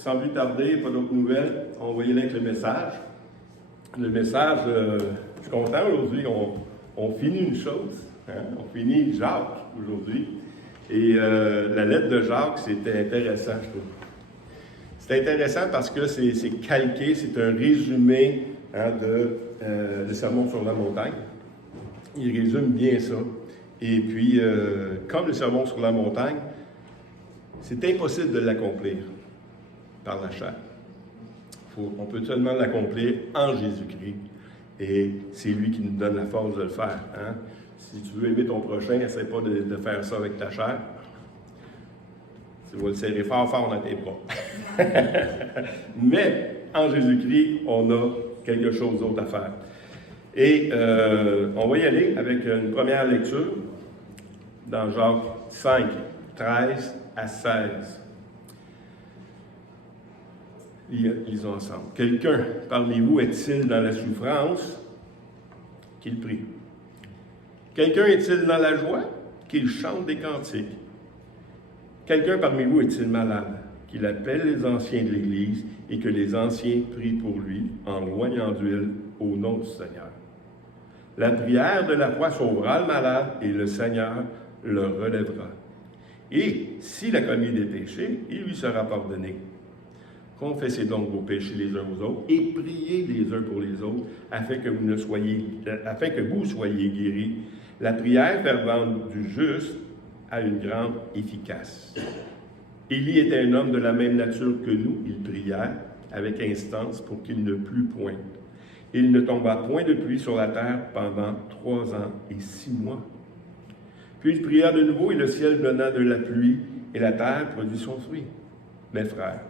sans plus tarder, pas d'autres nouvelles, on va y aller avec le message. Le message, je suis content aujourd'hui, on finit une chose, hein? On finit Jacques aujourd'hui. Et la lettre de Jacques, c'était intéressant, je trouve. C'est intéressant parce que c'est calqué, c'est un résumé hein, de Sermon sur la montagne. Il résume bien ça. Et puis, comme le Sermon sur la montagne, c'est impossible de l'accomplir par la chair. On peut seulement l'accomplir en Jésus-Christ. Et c'est lui qui nous donne la force de le faire. Hein? Si tu veux aimer ton prochain, n'essaie pas de faire ça avec ta chair. Tu vas le serrer fort dans tes bras. Mais en Jésus-Christ, on a quelque chose d'autre à faire. Et on va y aller avec une première lecture dans Jacques 5, 13 à 16. Lisons ensemble. Quelqu'un parmi vous est-il dans la souffrance? Qu'il prie. Quelqu'un est-il dans la joie? Qu'il chante des cantiques. Quelqu'un parmi vous est-il malade? Qu'il appelle les anciens de l'Église et que les anciens prient pour lui en loignant d'huile au nom du Seigneur. La prière de la foi sauvera le malade et le Seigneur le relèvera. Et s'il a commis des péchés, il lui sera pardonné. Confessez donc vos péchés les uns aux autres et priez les uns pour les autres afin que vous soyez guéris. La prière fervente du juste a une grande efficace. Élie était un homme de la même nature que nous. Il pria avec instance pour qu'il ne plût point. Il ne tomba point de pluie sur la terre pendant 3 ans et 6 mois. Puis il pria de nouveau et le ciel donna de la pluie et la terre produit son fruit. Mes frères,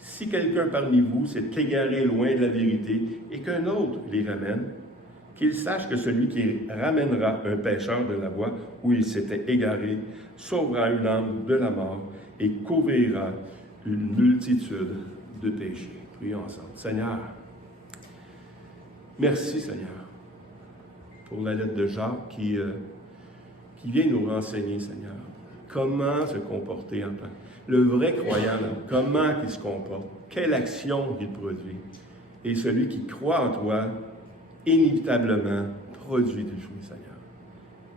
si quelqu'un parmi vous s'est égaré loin de la vérité et qu'un autre les ramène, qu'il sache que celui qui ramènera un pécheur de la voie où il s'était égaré sauvera une âme de la mort et couvrira une multitude de péchés. Prions ensemble. Seigneur, merci Seigneur pour la lettre de Jacques qui vient nous renseigner, Seigneur, comment se comporter en tant le vrai croyant, comment il se comporte, quelle action il produit. Et celui qui croit en toi, inévitablement, produit du fruit, Seigneur.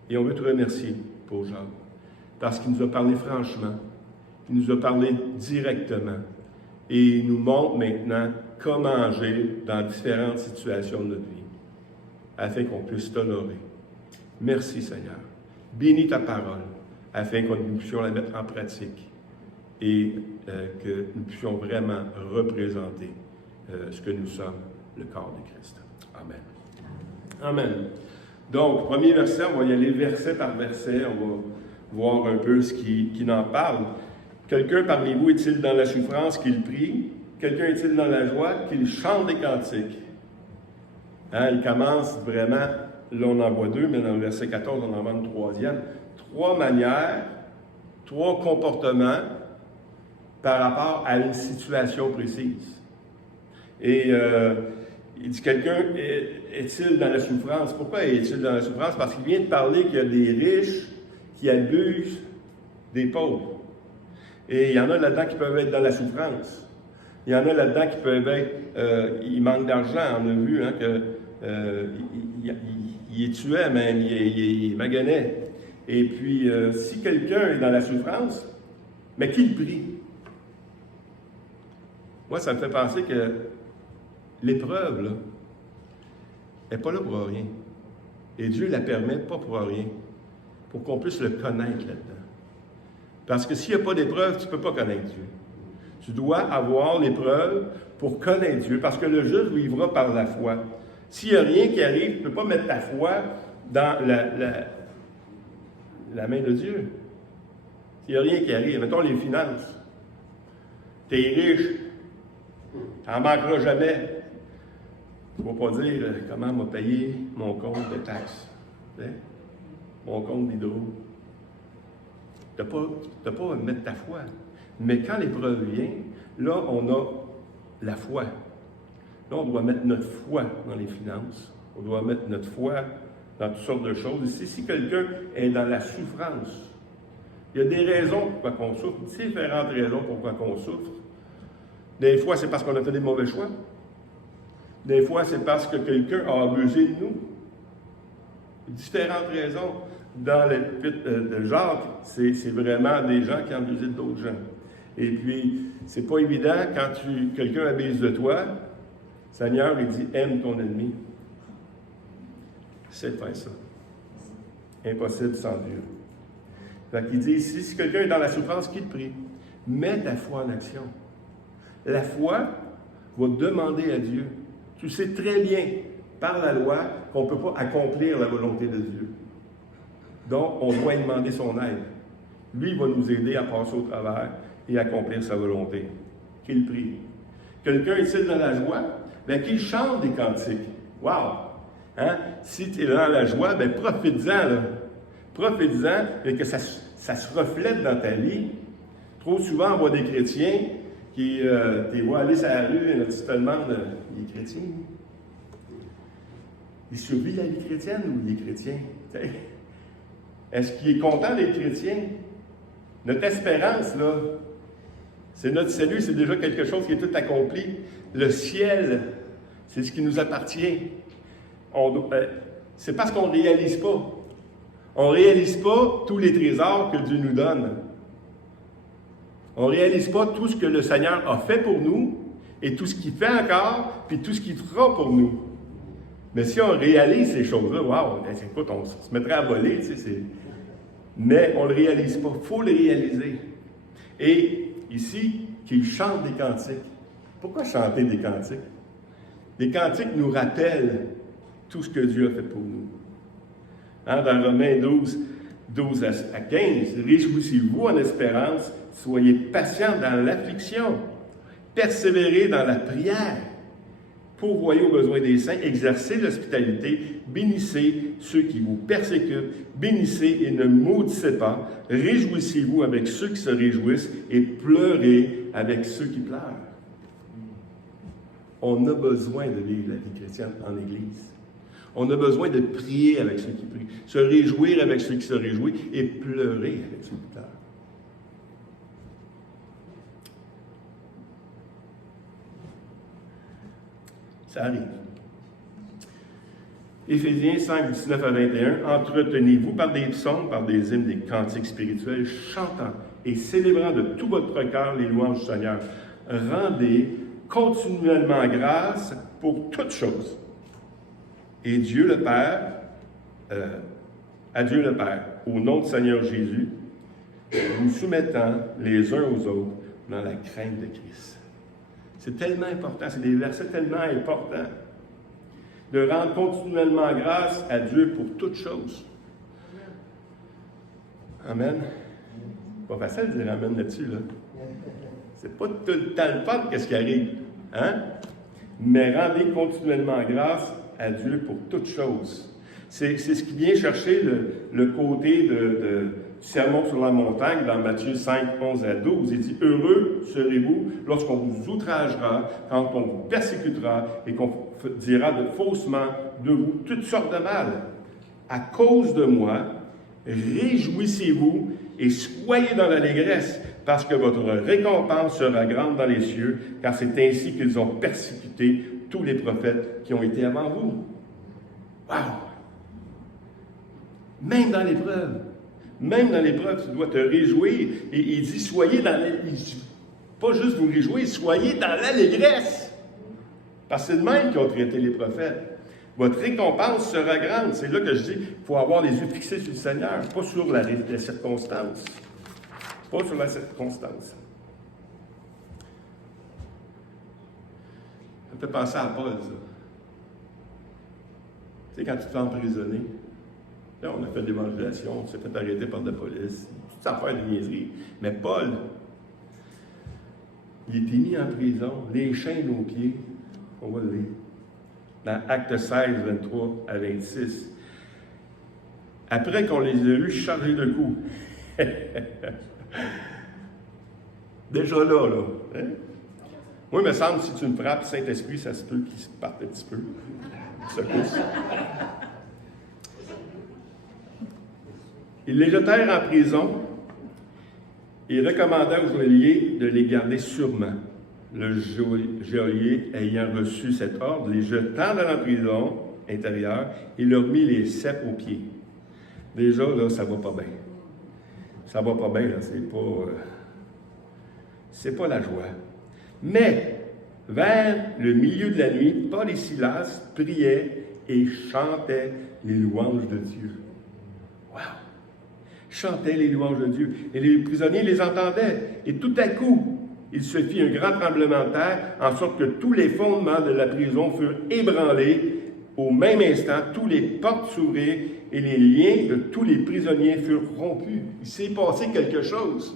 Et on veut te remercier pour Jacques, parce qu'il nous a parlé franchement, il nous a parlé directement, et il nous montre maintenant comment agir dans différentes situations de notre vie, afin qu'on puisse t'honorer. Merci, Seigneur. Bénis ta parole, afin que nous puissions la mettre en pratique et que nous puissions vraiment représenter ce que nous sommes, le corps de Christ. Amen. Amen. Donc, premier verset, on va y aller verset par verset, on va voir un peu ce qui en parle. Quelqu'un parmi vous est-il dans la souffrance qu'il prie? Quelqu'un est-il dans la joie qu'il chante des cantiques? Hein, il commence vraiment, là on en voit 2, mais dans le verset 14, on en voit une 3e. 3 manières, 3 comportements par rapport à une situation précise. Et il dit, quelqu'un est-il dans la souffrance? Pourquoi est-il dans la souffrance? Parce qu'il vient de parler qu'il y a des riches qui abusent des pauvres. Et il y en a là-dedans qui peuvent être dans la souffrance. Il y en a là-dedans qui peuvent être, ils manquent d'argent. On a vu hein, qu'il est tué même, il maganait. Et puis, si quelqu'un est dans la souffrance, mais qu'il prie. Moi, ça me fait penser que l'épreuve, là, n'est pas là pour rien. Et Dieu la permet pas pour rien. Pour qu'on puisse le connaître là-dedans. Parce que s'il n'y a pas d'épreuve, tu ne peux pas connaître Dieu. Tu dois avoir l'épreuve pour connaître Dieu. Parce que le juste vivra par la foi. S'il n'y a rien qui arrive, tu ne peux pas mettre ta foi dans la main de Dieu. S'il n'y a rien qui arrive, mettons les finances. Tu es riche, tu n'en manqueras jamais. Tu ne vas pas dire comment m'a payé mon compte de taxes, mon compte d'hydro. Tu n'as pas à mettre ta foi. Mais quand l'épreuve vient, là, on a la foi. Là, on doit mettre notre foi dans les finances. On doit mettre notre foi dans toutes sortes de choses. Ici, si quelqu'un est dans la souffrance, il y a des raisons pourquoi on souffre, différentes raisons pourquoi on souffre. Des fois, c'est parce qu'on a fait des mauvais choix. Des fois, c'est parce que quelqu'un a abusé de nous. Différentes raisons. Dans l'épître de Jacques, c'est vraiment des gens qui ont abusé d'autres gens. Et puis, c'est pas évident quand quelqu'un abuse de toi. Seigneur, il dit, aime ton ennemi. C'est de faire ça. Impossible sans Dieu. Fait qu'il dit ici, si quelqu'un est dans la souffrance, qu'il prie. Mets ta foi en action. La foi va demander à Dieu. Tu sais très bien, par la loi, qu'on ne peut pas accomplir la volonté de Dieu. Donc, on doit lui demander son aide. Lui, il va nous aider à passer au travers et accomplir sa volonté. Qu'il prie. Quelqu'un est-il dans la joie? Bien, qu'il chante des cantiques. Wow! Hein? Si tu es dans la joie, bien, profite-en, là. Profite-en et que ça se reflète dans ta vie. Trop souvent, on voit des chrétiens qui tu vois aller sur la rue et là, tu te demandes, il est chrétien? Il survit la vie chrétienne ou il est chrétien? T'sais? Est-ce qu'il est content d'être chrétien? Notre espérance, là, c'est notre salut, c'est déjà quelque chose qui est tout accompli. Le ciel, c'est ce qui nous appartient. C'est parce qu'on ne réalise pas. On ne réalise pas tous les trésors que Dieu nous donne. On ne réalise pas tout ce que le Seigneur a fait pour nous, et tout ce qu'il fait encore, puis tout ce qu'il fera pour nous. Mais si on réalise ces choses-là, wow, écoute, on se mettrait à voler, tu sais, mais on ne le réalise pas. Il faut le réaliser. Et ici, qu'il chante des cantiques. Pourquoi chanter des cantiques? Les cantiques nous rappellent tout ce que Dieu a fait pour nous. Hein, dans Romains 12 à 15, réjouissez-vous en espérance, soyez patients dans l'affliction, persévérez dans la prière, pourvoyez aux besoins des saints, exercez l'hospitalité, bénissez ceux qui vous persécutent, bénissez et ne maudissez pas, réjouissez-vous avec ceux qui se réjouissent et pleurez avec ceux qui pleurent. On a besoin de vivre la vie chrétienne en Église. On a besoin de prier avec ceux qui prient, se réjouir avec ceux qui se réjouissent et pleurer avec ceux qui pleurent. Ça arrive. Éphésiens 5, 19 à 21, entretenez-vous par des psaumes, par des hymnes, des cantiques spirituels, chantant et célébrant de tout votre cœur les louanges du Seigneur. Rendez continuellement grâce pour toutes choses. Et Dieu le Père, à Dieu le Père, au nom du Seigneur Jésus, vous soumettant les uns aux autres dans la crainte de Christ. C'est tellement important, c'est des versets tellement importants de rendre continuellement grâce à Dieu pour toutes choses. Amen. Pas facile de dire amen là-dessus, là. C'est pas tout le temps le fun qu'est-ce qui arrive. Hein? Mais rendez continuellement grâce à Dieu pour toutes choses. C'est ce qui vient chercher le côté du sermon sur la montagne dans Matthieu 5, 11 à 12. Il dit, « Heureux serez-vous lorsqu'on vous outragera, quand on vous persécutera et qu'on dira faussement de vous toutes sortes de mal. À cause de moi, réjouissez-vous et soyez dans l'allégresse, parce que votre récompense sera grande dans les cieux, car c'est ainsi qu'ils ont persécuté tous les prophètes qui ont été avant vous. » Wow! Même dans l'épreuve, tu dois te réjouir. Et il dit, soyez dans pas juste vous réjouir, soyez dans l'allégresse. Parce que c'est de même qu'ils ont traité les prophètes. Votre récompense sera grande. C'est là que je dis, il faut avoir les yeux fixés sur le Seigneur, pas sur la circonstance. Pas sur la circonstance. Ça me fait penser à Paul, ça. Tu sais, quand tu te fais emprisonner, là, on a fait de l'évangélisation, on s'est fait arrêter par la police, toutes affaires de niaiserie. Mais Paul, il était mis en prison, les chaînes aux pieds, on va le lire, dans Actes 16, 23 à 26. Après qu'on les a eus chargés de coups. Déjà là. Hein? Moi, il me semble, si tu me frappes, Saint-Esprit, ça se peut qu'il se parte un petit peu. Secousse. Ils les jetèrent en prison et recommanda aux geôliers de les garder sûrement. le geôlier, ayant reçu cet ordre, les jetant dans la prison intérieure et leur mit les ceps aux pieds. Déjà, là, ça va pas bien. Ça va pas bien, là, c'est pas la joie. Mais, vers le milieu de la nuit, Paul et Silas priaient et chantaient les louanges de Dieu. Wow! Chantaient les louanges de Dieu. Et les prisonniers les entendaient. Et tout à coup, il se fit un grand tremblement de terre, en sorte que tous les fondements de la prison furent ébranlés. Au même instant, tous les portes s'ouvrirent et les liens de tous les prisonniers furent rompus. Il s'est passé quelque chose.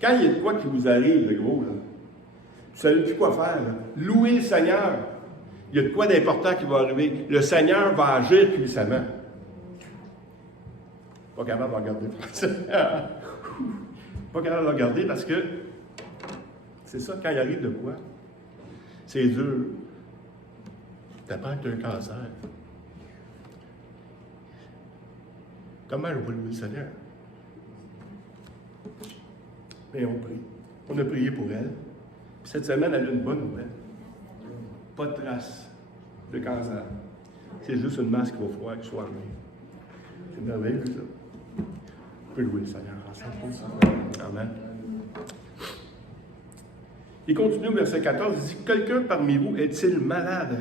Quand il y a de quoi qui vous arrive, de gros, là, vous ne savez plus quoi faire. Là. Louez le Seigneur. Il y a de quoi d'important qui va arriver. Le Seigneur va agir puissamment. Pas capable de regarder. Pas capable de regarder parce que c'est ça, quand il arrive de quoi? C'est dur. T'apprends que tu as un cancer. Comment je vais louer le Seigneur? Mais on prie. On a prié pour elle. Puis cette semaine, elle a une bonne nouvelle. Pas de trace de cancer. C'est juste une masse qu'il va falloir qu'il soit enlevée. C'est merveilleux, ça. On peut louer le Seigneur ensemble. Amen. Il continue au verset 14, il dit « Quelqu'un parmi vous est-il malade? »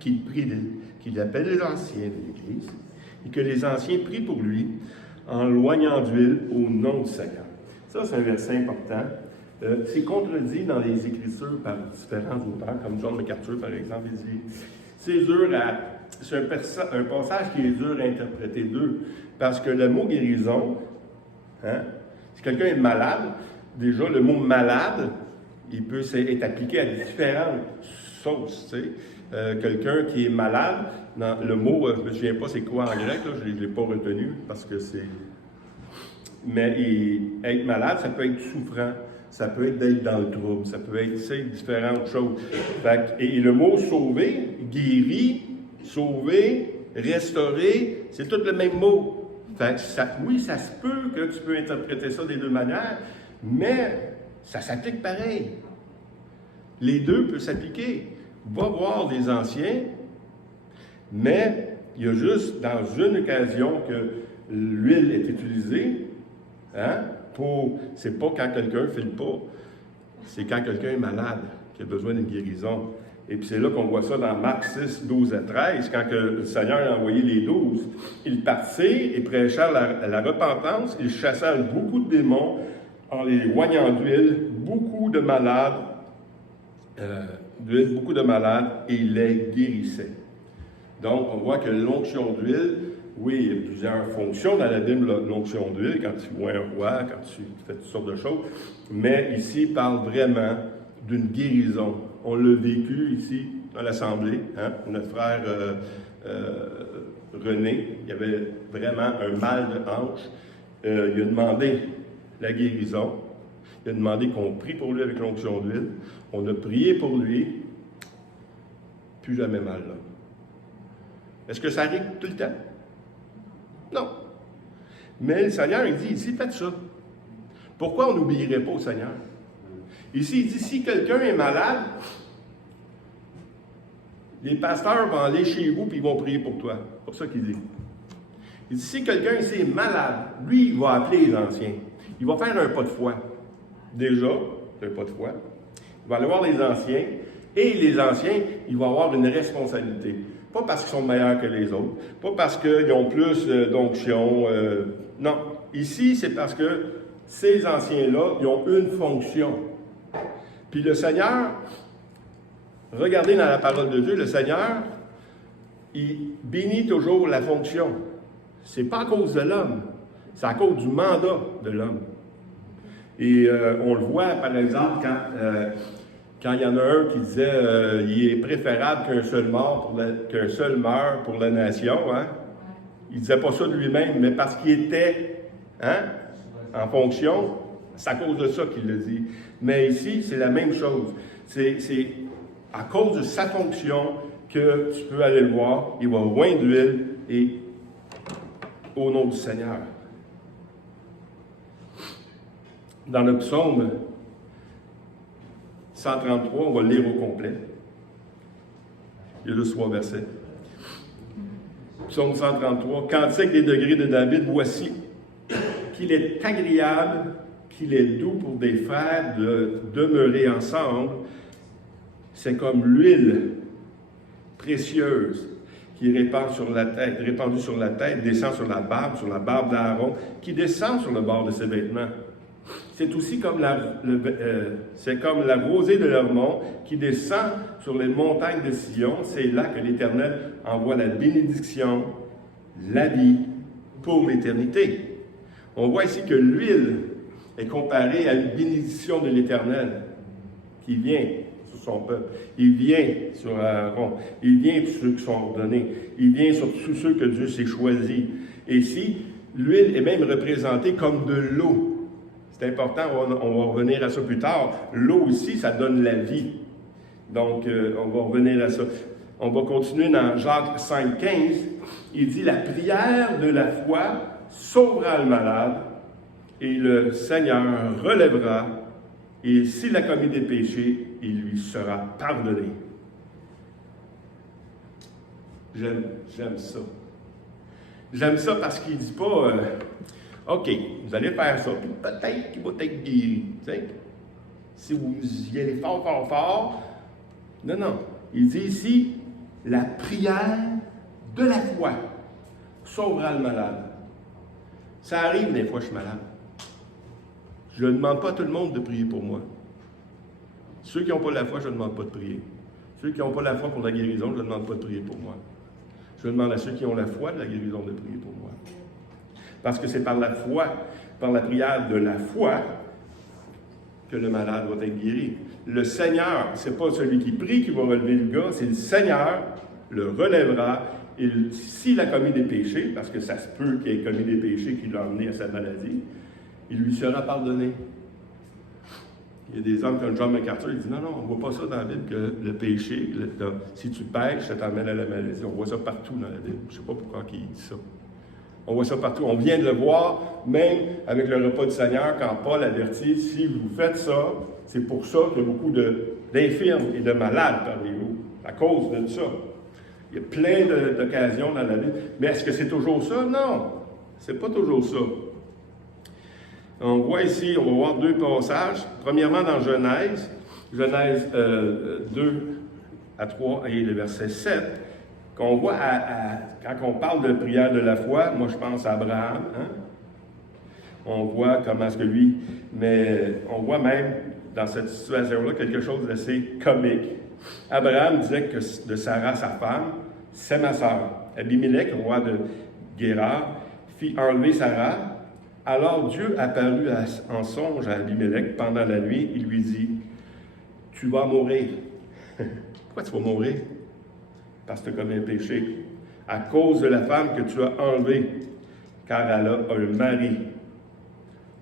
Qu'il appelle les anciens de l'Église et que les anciens prient pour lui en loignant d'huile au nom du Seigneur. Ça, c'est un verset important. C'est contredit dans les Écritures par différents auteurs, comme John MacArthur, par exemple. Il dit, c'est un passage qui est dur à interpréter parce que le mot guérison, si quelqu'un est malade, déjà, le mot malade, il peut être appliqué à différentes sauces, tu sais. Quelqu'un qui est malade, le mot, je ne me souviens pas c'est quoi en grec, là, je ne l'ai pas retenu parce que c'est... Mais être malade, ça peut être souffrant, ça peut être d'être dans le trouble, ça peut être, différentes choses. Et le mot sauver, guéri, sauver, restaurer, c'est tout le même mot. Oui, ça se peut que tu peux interpréter ça des deux manières, mais ça s'applique pareil. Les deux peuvent s'appliquer. Va voir les anciens, mais il y a juste dans une occasion que l'huile est utilisée, c'est pas quand quelqu'un ne file pas, c'est quand quelqu'un est malade, qui a besoin d'une guérison. Et puis c'est là qu'on voit ça dans Marc 6, 12 à 13, quand que le Seigneur a envoyé les 12. Ils partirent et prêchèrent la repentance, ils chassèrent beaucoup de démons en les loignant d'huile, beaucoup de malades, et il les guérissait. Donc, on voit que l'onction d'huile, oui, il y a plusieurs fonctions dans la Bible, l'onction d'huile, quand tu vois un roi, quand tu fais toutes sortes de choses, mais ici, il parle vraiment d'une guérison. On l'a vécu ici, dans l'Assemblée, notre frère René, il avait vraiment un mal de hanche. Il a demandé la guérison. Il a demandé qu'on prie pour lui avec l'onction d'huile. On a prié pour lui. Plus jamais mal, là. Est-ce que ça arrive tout le temps? Non. Mais le Seigneur, il dit ici, faites ça. Pourquoi on n'oublierait pas au Seigneur? Ici, il dit, si quelqu'un est malade, les pasteurs vont aller chez vous et ils vont prier pour toi. C'est pour ça qu'il dit. Il dit, si quelqu'un est malade, lui, il va appeler les anciens. Il va faire un pas de foi. Déjà, un pas de foi. Il va aller voir les anciens. Et les anciens, ils vont avoir une responsabilité. Pas parce qu'ils sont meilleurs que les autres. Pas parce qu'ils ont plus d'onction. Non. Ici, c'est parce que ces anciens-là, ils ont une fonction. Puis le Seigneur, regardez dans la parole de Dieu, le Seigneur, il bénit toujours la fonction. C'est pas à cause de l'homme, c'est à cause du mandat de l'homme. Et on le voit, par exemple, quand il y en a un qui disait il est préférable qu'un seul meure pour la nation. Il ne disait pas ça de lui-même, mais parce qu'il était en fonction, c'est à cause de ça qu'il le dit. Mais ici, c'est la même chose. C'est à cause de sa fonction que tu peux aller le voir. Il va oindre l'huile et au nom du Seigneur. Dans le psaume 133, on va le lire au complet. Il y a juste 3 versets. Psaume 133, Cantique des degrés de David, voici qu'il est agréable, qu'il est doux pour des frères de demeurer ensemble. C'est comme l'huile précieuse qui répandue sur la tête, descend sur la barbe d'Aaron, qui descend sur le bord de ses vêtements. C'est aussi comme c'est comme la rosée de l'Hermon qui descend sur les montagnes de Sion. C'est là que l'Éternel envoie la bénédiction, la vie pour l'éternité. On voit ici que l'huile est comparée à une bénédiction de l'Éternel qui vient sur son peuple. Il vient sur Aaron. Il vient sur ceux qui sont ordonnés. Il vient sur tous ceux que Dieu s'est choisis. Et ici, l'huile est même représentée comme de l'eau. C'est important, on va revenir à ça plus tard. L'eau aussi, ça donne la vie. Donc, on va revenir à ça. On va continuer dans Jacques 5,15. Il dit, « La prière de la foi sauvera le malade, et le Seigneur relèvera, et s'il a commis des péchés, il lui sera pardonné. » J'aime ça. J'aime ça parce qu'il ne dit pas... OK, vous allez faire ça, puis peut-être qu'il va être guéri. Tu sais? Si vous y allez fort, fort, fort. Non, non. Il dit ici, la prière de la foi sauvera le malade. Ça arrive des fois, je suis malade. Je ne demande pas à tout le monde de prier pour moi. Ceux qui n'ont pas la foi, je ne demande pas de prier. Ceux qui n'ont pas la foi pour la guérison, je ne demande pas de prier pour moi. Je demande à ceux qui ont la foi de la guérison de prier pour moi. Parce que c'est par la foi, par la prière de la foi, que le malade va être guéri. Le Seigneur, ce n'est pas celui qui prie qui va relever le gars, c'est le Seigneur le relèvera. Et s'il a commis des péchés, parce que ça se peut qu'il ait commis des péchés qui l'ont amené à sa maladie, il lui sera pardonné. Il y a des hommes comme John MacArthur, il dit non, on ne voit pas ça dans la Bible, que le péché, si tu pêches, ça t'emmène à la maladie. On voit ça partout dans la Bible. Je ne sais pas pourquoi il dit ça. On voit ça partout. On vient de le voir, même avec le repas du Seigneur, quand Paul avertit, si vous faites ça, c'est pour ça qu'il y a beaucoup d'infirmes et de malades parmi vous, à cause de ça. Il y a plein d'occasions dans la Bible. Mais est-ce que c'est toujours ça? Non, c'est pas toujours ça. On voit ici, on va voir 2 passages. Premièrement, dans Genèse 2 à 3 et le verset 7, qu'on voit, quand on parle de prière de la foi, moi je pense à Abraham. Hein? On voit comment est-ce que lui, mais on voit même dans cette situation-là quelque chose d'assez comique. Abraham disait que de Sarah, sa femme, c'est ma sœur. Abimelech, roi de Guérar, fit enlever Sarah. Alors Dieu apparut en songe à Abimelech pendant la nuit. Il lui dit, « Tu vas mourir. » Pourquoi tu vas mourir? Parce que tu as commis un péché. À cause de la femme que tu as enlevée, car elle a un mari.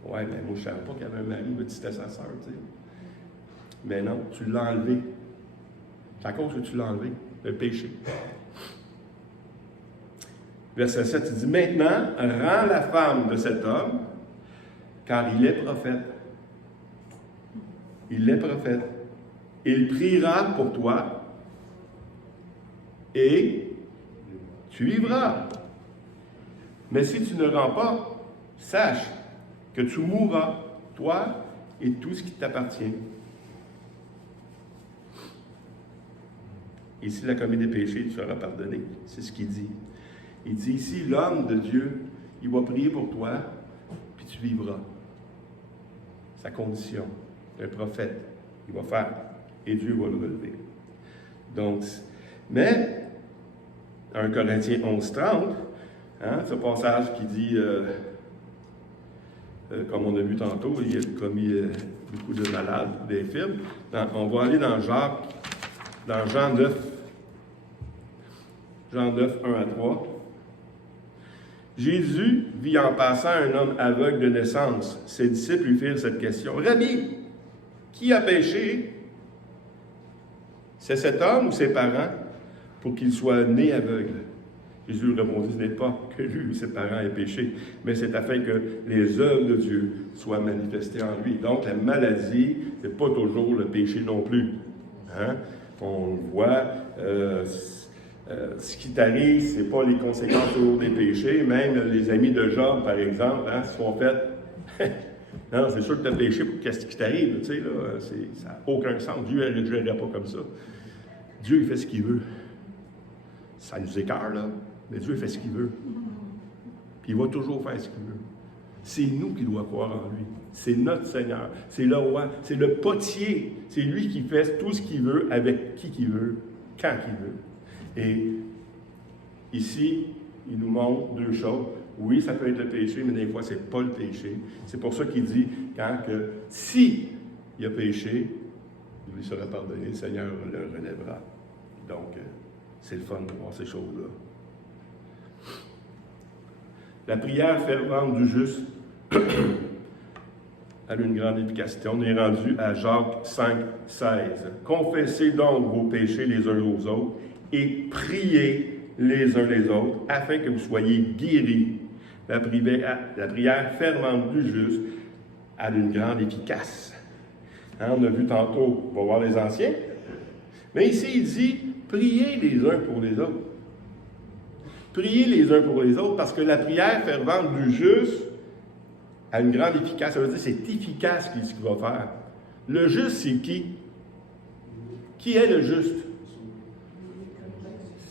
Ouais, mais moi je ne savais pas qu'il y avait un mari, il m'a dit que c'était sa sœur, tu sais. Mais non, tu l'as enlevé. C'est à cause que tu l'as enlevé, le péché. Verset 7, il dit, « Maintenant, rends la femme de cet homme, car il est prophète. Il est prophète. Il priera pour toi, et tu vivras. Mais si tu ne rends pas, sache que tu mourras, toi et tout ce qui t'appartient. » Et s'il a commis des péchés, tu seras pardonné. C'est ce qu'il dit. Il dit ici, l'homme de Dieu, il va prier pour toi, puis tu vivras. Sa condition. Un prophète, il va faire, et Dieu va le relever. Donc, mais, 1 Corinthiens 11:30, hein, ce passage qui dit, comme on a vu tantôt, il a commis beaucoup de malades, d'infirmes. On va aller dans Jean 9. Jean 9, 1 à 3. Jésus vit en passant un homme aveugle de naissance. Ses disciples lui firent cette question. « Rabbi, qui a péché? C'est cet homme ou ses parents pour qu'il soit né aveugle? » Jésus répondit, ce n'est pas que lui ou ses parents aient péché, mais c'est afin que les œuvres de Dieu soient manifestées en lui. Donc, la maladie, ce n'est pas toujours le péché non plus. Hein? On le voit, ce qui t'arrive, ce n'est pas les conséquences toujours des péchés. Même les amis de Job, par exemple, hein, se font fait. Non, c'est sûr que tu as péché pour qu'est-ce qui t'arrive. Tu sais, là, ça n'a aucun sens. Dieu ne réagirait pas comme ça. Dieu, il fait ce qu'il veut. Ça nous écœure, là. Mais Dieu fait ce qu'il veut. Puis il va toujours faire ce qu'il veut. C'est nous qui doit croire en lui. C'est notre Seigneur. C'est le roi. C'est le potier. C'est lui qui fait tout ce qu'il veut, avec qui qu'il veut, quand qu'il veut. Et ici, il nous montre deux choses. Oui, ça peut être le péché, mais des fois, ce n'est pas le péché. C'est pour ça qu'il dit, quand que, si il a péché, il lui sera pardonné, le Seigneur le relèvera. Donc, c'est le fun de voir ces choses-là. La prière fervente du juste a une grande efficacité. On est rendu à Jacques 5, 16. Confessez donc vos péchés les uns aux autres et priez les uns les autres afin que vous soyez guéris. La prière fervente du juste a une grande efficace. Hein, on a vu tantôt, on va voir les anciens, mais ici il dit priez les uns pour les autres. Priez les uns pour les autres parce que la prière fervente du juste a une grande efficace. Ça veut dire que c'est efficace ce qu'il va faire. Le juste, c'est qui? Qui est le juste?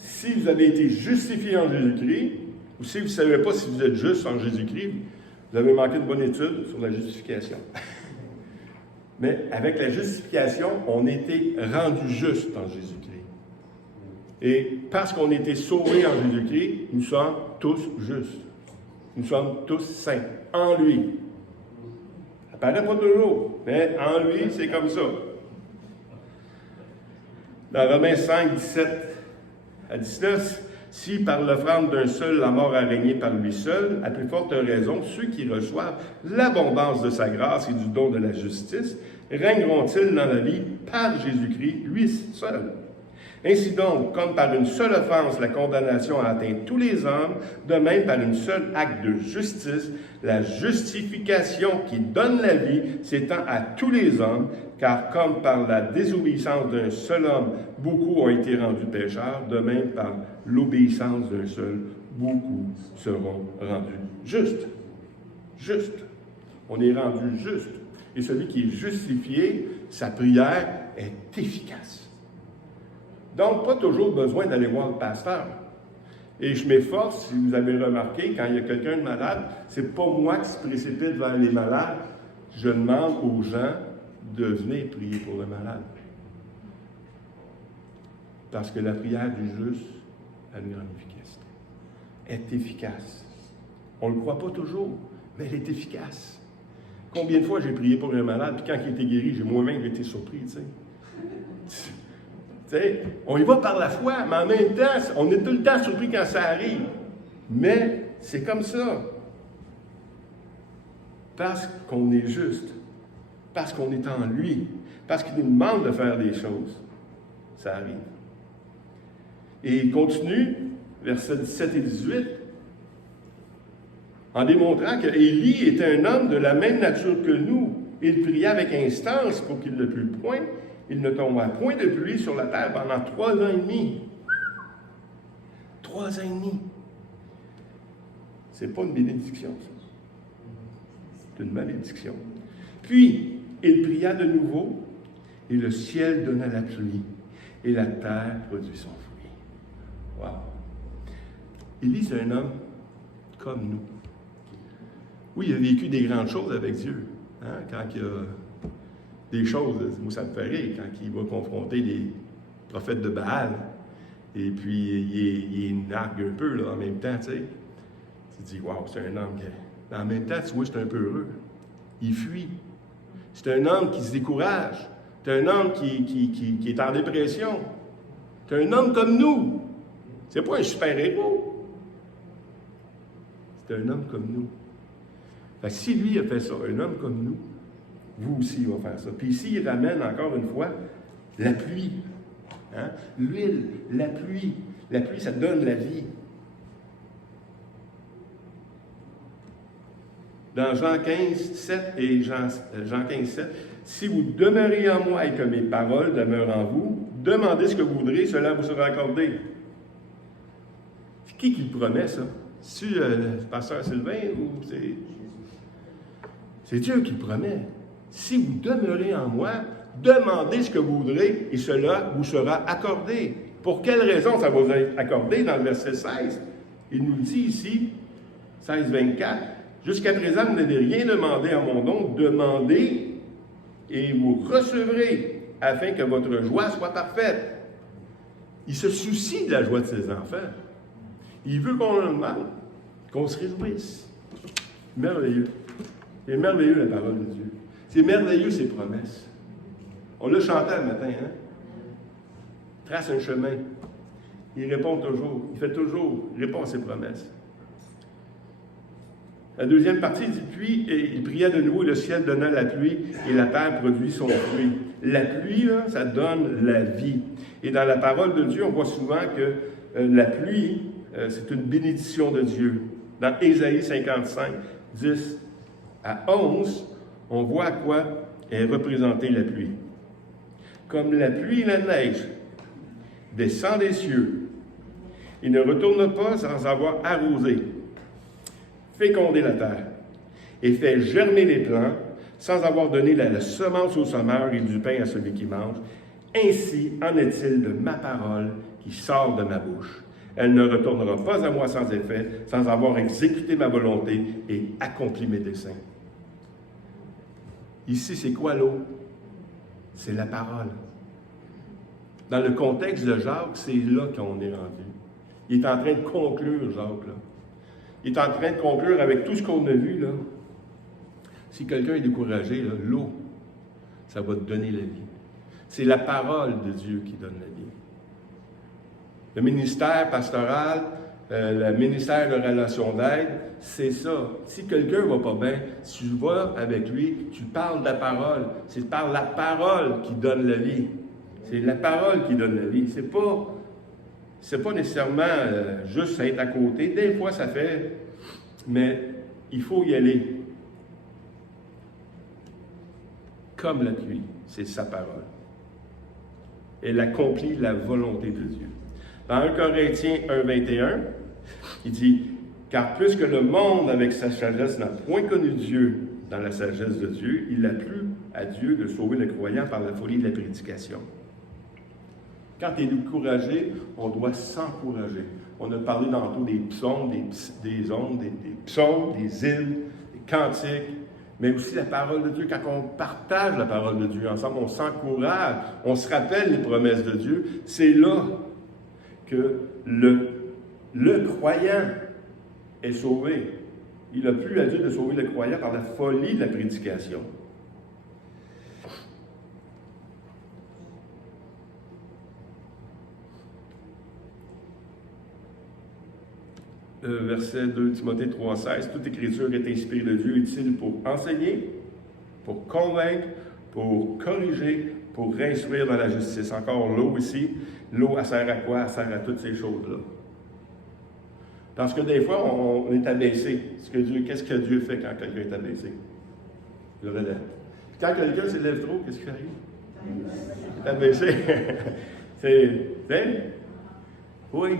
Si vous avez été justifié en Jésus-Christ, ou si vous ne savez pas si vous êtes juste en Jésus-Christ, vous avez manqué de bonne étude sur la justification. Mais avec la justification, on était rendu juste en Jésus-Christ. Et parce qu'on a été sauvés en Jésus-Christ, nous sommes tous justes. Nous sommes tous saints en lui. Ça paraît pas toujours, mais en lui, c'est comme ça. Dans Romains 5, 17 à 19, si par l'offrande d'un seul la mort a régné par lui seul, à plus forte raison, ceux qui reçoivent l'abondance de sa grâce et du don de la justice régneront-ils dans la vie par Jésus-Christ, lui seul. Ainsi donc, comme par une seule offense, la condamnation a atteint tous les hommes, de même par une seule acte de justice, la justification qui donne la vie s'étend à tous les hommes, car comme par la désobéissance d'un seul homme, beaucoup ont été rendus pécheurs, de même par l'obéissance d'un seul, beaucoup seront rendus justes. Juste. On est rendu juste. Et celui qui est justifié, sa prière est efficace. Donc, pas toujours besoin d'aller voir le pasteur. Et je m'efforce, si vous avez remarqué, quand il y a quelqu'un de malade, c'est pas moi qui se précipite vers les malades. Je demande aux gens de venir prier pour le malade. Parce que la prière du juste a une grande efficacité. Est efficace. On ne le croit pas toujours, mais elle est efficace. Combien de fois j'ai prié pour un malade, puis quand il était guéri, j'ai moi-même été surpris, tu sais. T'sais, on y va par la foi, mais en même temps, on est tout le temps surpris quand ça arrive. Mais c'est comme ça. Parce qu'on est juste, parce qu'on est en lui, parce qu'il nous demande de faire des choses, ça arrive. Et il continue, versets 17 et 18, en démontrant qu'Élie était un homme de la même nature que nous. Il priait avec instance pour qu'il ne plût point. Il ne tomba point de pluie sur la terre pendant 3 ans et demi. 3 ans et demi. C'est pas une bénédiction, ça. C'est une malédiction. Puis, il pria de nouveau, et le ciel donna la pluie, et la terre produit son fruit. Wow! Élie, c'est un homme comme nous. Oui, il a vécu des grandes choses avec Dieu. Hein, quand il a des choses, moi ça me fait rire, quand il va confronter les prophètes de Baal, et puis il nargue un peu là, en même temps, tu sais. Tu te dis, waouh, c'est un homme qui... Mais en même temps, tu vois, c'est un peu heureux. Il fuit. C'est un homme qui se décourage. C'est un homme qui est en dépression. C'est un homme comme nous. C'est pas un super-héros. C'est un homme comme nous. Fait que si lui a fait ça, un homme comme nous, vous aussi, il va faire ça. Puis ici, il ramène encore une fois la pluie. Hein? L'huile, la pluie. La pluie, ça donne la vie. dans Jean 15, 7 et Jean 15, 7, « Si vous demeurez en moi et que mes paroles demeurent en vous, demandez ce que vous voudrez, cela vous sera accordé. » C'est qui le promet, ça? C'est le pasteur Sylvain ou c'est... C'est Dieu qui le promet. Si vous demeurez en moi, demandez ce que vous voudrez et cela vous sera accordé. Pour quelle raison ça vous est accordé dans le verset 16? Il nous dit ici, 16, 24, « Jusqu'à présent, vous n'avez rien demandé en mon nom, demandez et vous recevrez, afin que votre joie soit parfaite. » Il se soucie de la joie de ses enfants. Il veut qu'on le demande, qu'on se réjouisse. Merveilleux. C'est merveilleux la parole de Dieu. C'est merveilleux ses promesses. On l'a chanté le matin, hein? Trace un chemin. Il répond toujours. Il fait toujours. Il répond à ses promesses. La deuxième partie dit, puis il pria de nouveau, et le ciel donna la pluie, et la terre produit son fruit. La pluie, là, ça donne la vie. Et dans la parole de Dieu, on voit souvent que la pluie, c'est une bénédiction de Dieu. Dans Ésaïe 55, 10 à 11, on voit à quoi est représentée la pluie. Comme la pluie et la neige descend des cieux, il ne retourne pas sans avoir arrosé, fécondé la terre, et fait germer les plants, sans avoir donné la semence au semeur et du pain à celui qui mange. Ainsi en est-il de ma parole qui sort de ma bouche. Elle ne retournera pas à moi sans effet, sans avoir exécuté ma volonté et accompli mes desseins. Ici, c'est quoi l'eau? C'est la parole. Dans le contexte de Jacques, c'est là qu'on est rendu. Il est en train de conclure, Jacques, là. Il est en train de conclure avec tout ce qu'on a vu, là. Si quelqu'un est découragé, là, l'eau, ça va te donner la vie. C'est la parole de Dieu qui donne la vie. Le ministère pastoral, le ministère de relations d'aide, c'est ça. Si quelqu'un ne va pas bien, tu vas avec lui, tu parles de la parole. C'est par la parole qui donne la vie. C'est la parole qui donne la vie. C'est pas nécessairement juste être à côté. Des fois, ça fait, mais il faut y aller. Comme la pluie, c'est sa parole. Elle accomplit la volonté de Dieu. Dans 1 Corinthiens 1, 21, il dit, « Car puisque le monde avec sa sagesse n'a point connu Dieu dans la sagesse de Dieu, il a plu à Dieu de sauver le croyant par la folie de la prédication. » Quand tu es découragé, on doit s'encourager. On a parlé tantôt des psaumes, des ondes, des psaumes, des hymnes, des cantiques, mais aussi la parole de Dieu. Quand on partage la parole de Dieu ensemble, on s'encourage, on se rappelle les promesses de Dieu. C'est là que le croyant est sauvé. Il a plu à Dieu de sauver le croyant par la folie de la prédication. Verset 2, Timothée 3,16, « Toute écriture est inspirée de Dieu, utile pour enseigner, pour convaincre, pour corriger, pour instruire dans la justice. » Encore l'eau ici. L'eau, elle sert à quoi? Elle sert à toutes ces choses-là. Parce que des fois, on est abaissé. Qu'est-ce que Dieu fait quand quelqu'un est abaissé? Il le relève. Puis quand quelqu'un s'élève trop, qu'est-ce qui arrive? Il est abaissé. c'est... Oui.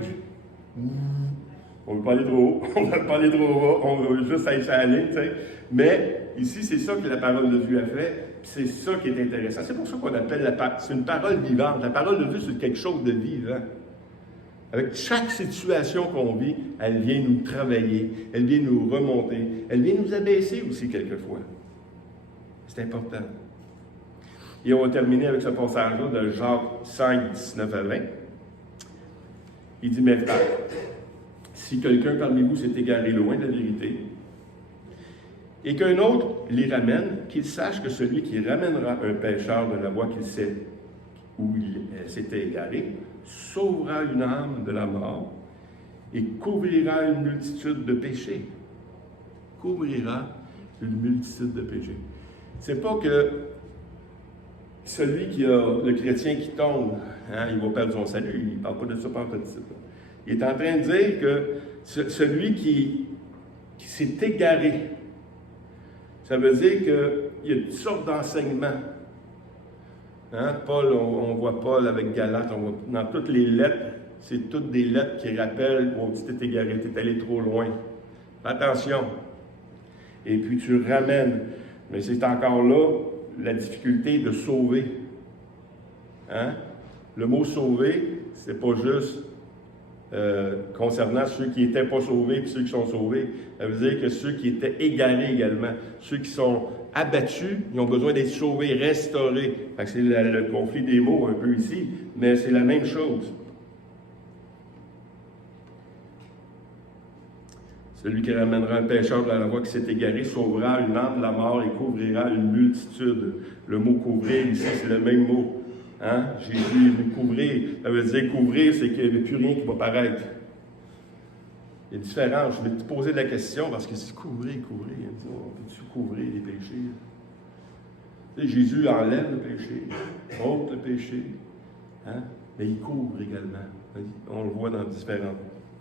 On ne veut pas aller trop haut, on ne veut pas aller trop bas, on veut juste être à la ligne, tu sais. Mais ici, c'est ça que la parole de Dieu a fait, puis c'est ça qui est intéressant. C'est pour ça qu'on appelle c'est une parole vivante. La parole de Dieu, c'est quelque chose de vivant. Avec chaque situation qu'on vit, elle vient nous travailler, elle vient nous remonter, elle vient nous abaisser aussi quelquefois. C'est important. Et on va terminer avec ce passage-là de Jacques 5, 19 à 20. Il dit, « Mais frères, si quelqu'un parmi vous s'est égaré loin de la vérité, et qu'un autre l'y ramène, qu'il sache que celui qui ramènera un pécheur de la voie qu'il sait où il s'était égaré, sauvera une âme de la mort et couvrira une multitude de péchés. » Couvrira une multitude de péchés. C'est pas que celui qui a, le chrétien qui tombe, hein, il va perdre son salut. Il ne parle pas de ça par petit. Il est en train de dire que celui qui s'est égaré, Ça veut dire qu'il y a toutes sortes d'enseignements. Hein? Paul, on voit Paul avec Galate, dans toutes les lettres, c'est toutes des lettres qui rappellent « Oh, tu t'es égaré, tu es allé trop loin. » Attention. Et puis tu ramènes. Mais c'est encore là la difficulté de sauver. Hein? Le mot « sauver », c'est pas juste concernant ceux qui n'étaient pas sauvés et ceux qui sont sauvés. Ça veut dire que ceux qui étaient égarés également, ceux qui sont abattus, ils ont besoin d'être sauvés, restaurés. C'est le conflit des mots un peu ici, mais c'est la même chose. Celui qui ramènera un pécheur de la voie qui s'est égaré sauvera une âme de la mort et couvrira une multitude. Le mot couvrir ici, c'est le même mot. Hein? Jésus nous couvrir. Ça veut dire couvrir, c'est qu'il n'y a plus rien qui va paraître. Il y a une différence. Je vais te poser la question parce que c'est couvrir. On peut-tu couvrir les péchés? Tu sais, Jésus enlève le péché, ôte le péché, hein? Mais il couvre également. On le voit dans différents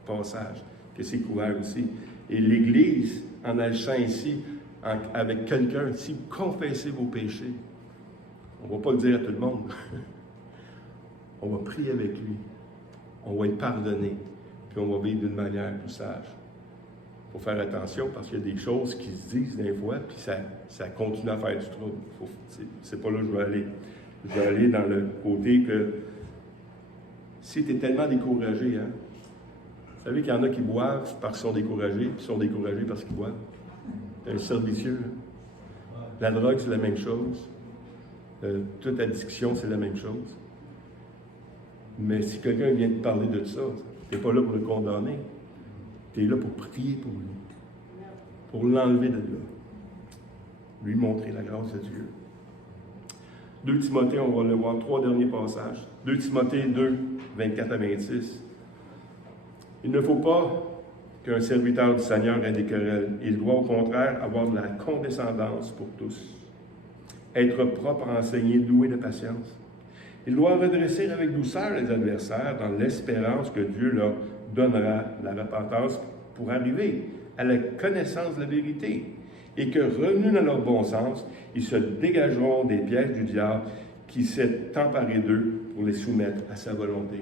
passages, que c'est couvert aussi. Et l'Église, en agissant ici, avec quelqu'un, si vous confessez vos péchés, on ne va pas le dire à tout le monde. On va prier avec lui. On va être pardonné. Puis on va vivre d'une manière plus sage. Il faut faire attention parce qu'il y a des choses qui se disent des fois, puis ça continue à faire du trouble. C'est pas là que je vais aller. Je vais aller dans le côté que si tu es tellement découragé, hein, vous savez qu'il y en a qui boivent parce qu'ils sont découragés, puis sont découragés parce qu'ils boivent. C'est un cercle vicieux. Hein? La drogue, c'est la même chose. Toute addiction, c'est la même chose. Mais si quelqu'un vient te parler de ça, tu n'es pas là pour le condamner. Tu es là pour prier pour lui. Pour l'enlever de là. Lui montrer la grâce de Dieu. 2 Timothée, on va le voir, 3 derniers passages. 2 Timothée 2, 24 à 26. Il ne faut pas qu'un serviteur du Seigneur ait des querelles. Il doit au contraire avoir de la condescendance pour tous. Être propre, enseigné, doué de patience. Il doit redresser avec douceur les adversaires dans l'espérance que Dieu leur donnera la repentance pour arriver à la connaissance de la vérité et que, revenus dans leur bon sens, ils se dégageront des pièges du diable qui s'est emparé d'eux pour les soumettre à sa volonté.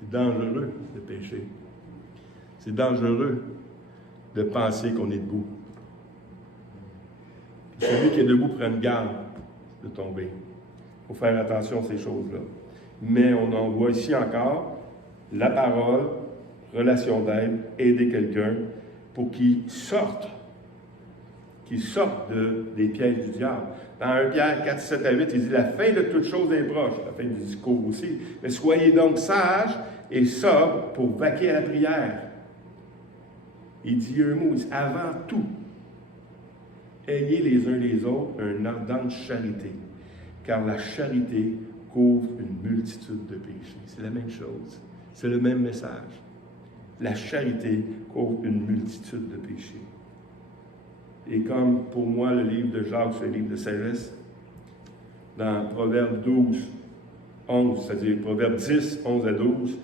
C'est dangereux de pécher. C'est dangereux de penser qu'on est debout. Celui qui est debout prend garde de tomber. Il faut faire attention à ces choses-là. Mais on en voit ici encore la parole, relation d'aide, aider quelqu'un pour qu'il sorte des pièges du diable. Dans 1 Pierre 4, 7 à 8, il dit « La fin de toute chose est proche », la fin du discours aussi. « Mais soyez donc sages et sobres pour vaquer à la prière. » Il dit un mot, il dit « Avant tout, ayez les uns les autres une ardente charité, car la charité couvre une multitude de péchés. » C'est la même chose. C'est le même message. La charité couvre une multitude de péchés. Et comme pour moi, le livre de Jacques, c'est le livre de sagesse, dans Proverbe 12, 11, c'est-à-dire Proverbe 10, 11 à 12,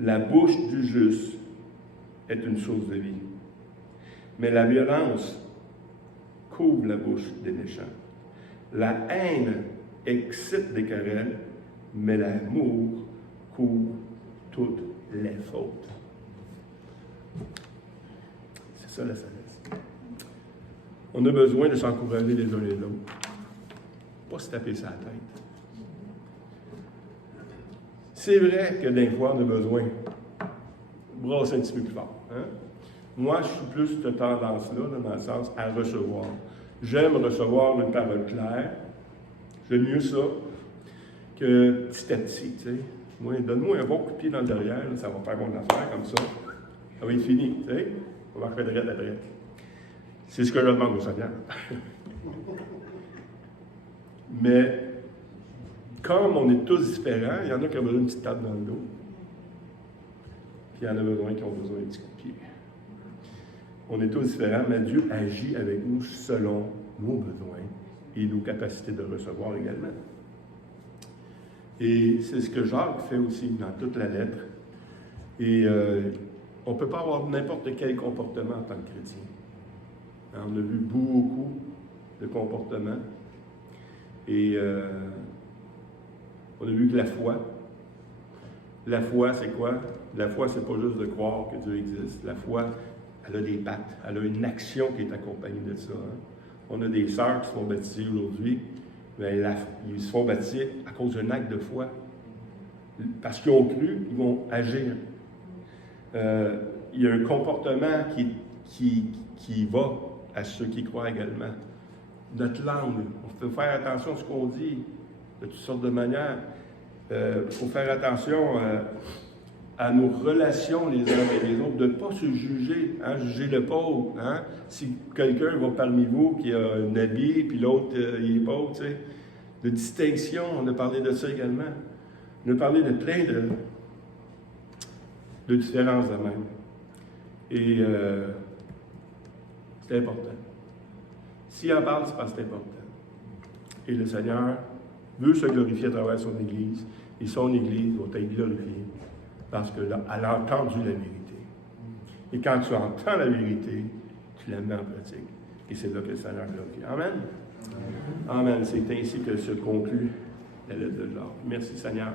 la bouche du juste est une source de vie. Mais la violence couvre la bouche des méchants. La haine excite des querelles, mais l'amour couvre toutes les fautes. C'est ça la sagesse. On a besoin de s'encourager les uns les autres. Pas se taper sa tête. C'est vrai que des fois, on a besoin de brasser un petit peu plus fort. Hein? Moi, je suis plus cette tendance-là, dans le sens à recevoir. J'aime recevoir une parole claire. J'aime mieux ça que petit à petit, tu sais. Moi, donne-moi un bon coup de pied dans le derrière, là, ça va faire mon affaire comme ça. Ça va être fini, tu sais. On va faire droite à droite. C'est ce que je demande au Seigneur. Mais, comme on est tous différents, il y en a qui ont besoin d'une petite tape dans le dos. Puis il y en a besoin qui ont besoin d'un petit coup de pied. On est tous différents, mais Dieu agit avec nous selon nos besoins et nos capacités de recevoir également. Et c'est ce que Jacques fait aussi dans toute la lettre. Et on ne peut pas avoir n'importe quel comportement en tant que chrétien. On a vu beaucoup de comportement. Et on a vu que la foi, c'est quoi? La foi, c'est pas juste de croire que Dieu existe. La foi, elle a des pattes, elle a une action qui est accompagnée de ça. Hein? On a des sœurs qui se font baptiser aujourd'hui, mais ils se font baptiser à cause d'un acte de foi. Parce qu'ils ont cru, ils vont agir. Il y a un comportement qui va à ceux qui croient également. Notre langue, on peut faire attention à ce qu'on dit de toutes sortes de manières. Il faut faire attention à nos relations les uns avec les autres, de ne pas se juger, hein, juger le pauvre. Hein? Si quelqu'un va parmi vous qui a un habit, puis l'autre, il est pauvre, tu sais. De distinction, on a parlé de ça également. On a parlé de plein de différences de même. Et c'est important. S'il en parle, c'est parce que c'est important. Et le Seigneur veut se glorifier à travers son Église, et son Église va être glorifiée parce qu'elle a entendu la vérité. Et quand tu entends la vérité, tu la mets en pratique. Et c'est là que le Seigneur glorifie. Amen. Amen. C'est ainsi que se conclut la lettre de Jacques. Merci Seigneur.